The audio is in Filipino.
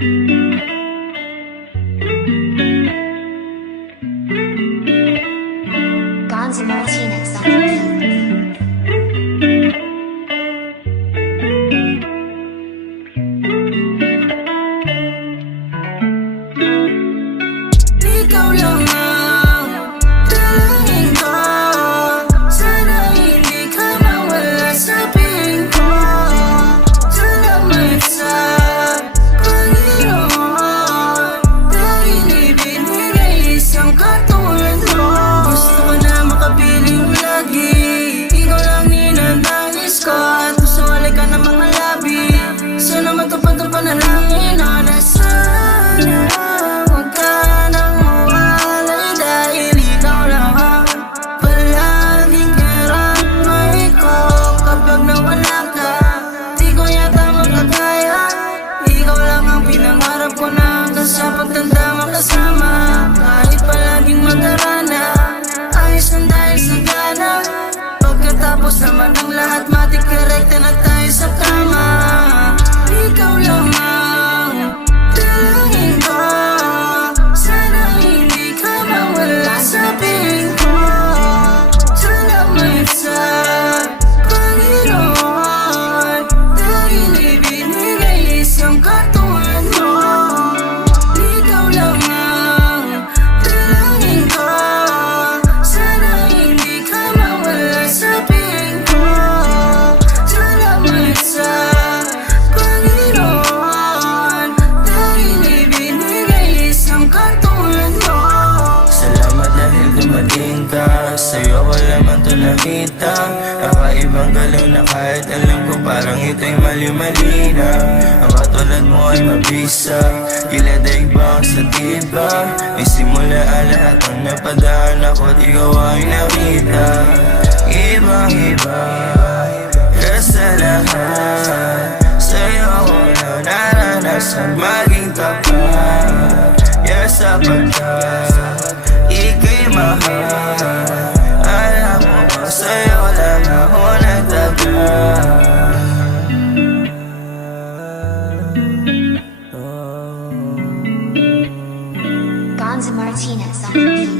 Gonzi Martinez on the beat. Ikaw lang ang dalangin ko. Sana hindi ka mawala sa piling ko. Salamat sa Panginoon, dahil ibinigay isang katulad mo. Gusto ko na makapiling lagi, ikaw lang ninanais ko. At gusto wala ka ng mga labi, sana matupad ang panalangin na nasana. Huwag ka nang mawalay, dahil ikaw lang ang palaging karamay ko. Kapag nawala ka, di ko yata makakaya. Ikaw lang ang pinangarap ko na hanggang sa pagtanda makasama. Kahit palaging mag-arana, ayos lang dahil sa gana. Pagkatapos naman ng lahat, matik correct na tayo sa tama. Ikaw lang ang dalangin ko. Sana hindi ka mawala sa piling ko. Salamat sa Panginoon, dahil ibinigay isang katulad mo. Ikaw lang ang dalangin ko. Sana hindi ka mawala sa piling ko. Salamat sa Panginoon, dahil ibinigay isang katulad mo. Salamat dahil dumating ka, sa'yo wala man to nakita. Nakaibang galaw na kahit alam ko parang ito'y mali-mali na. Ang katulad mo ay mabisa, kiladaig ba ang sa tiba? May simula lahat ang napadaan ako't ikaw ay nakita. Ibang-iba ka sa lahat, sa'yo ko na naranasan maging tapat. Yes, sapagkat ika'y mahal. Alam mo ba sa'yo lang ako nagtagal. Gonzi Martinez on the beat.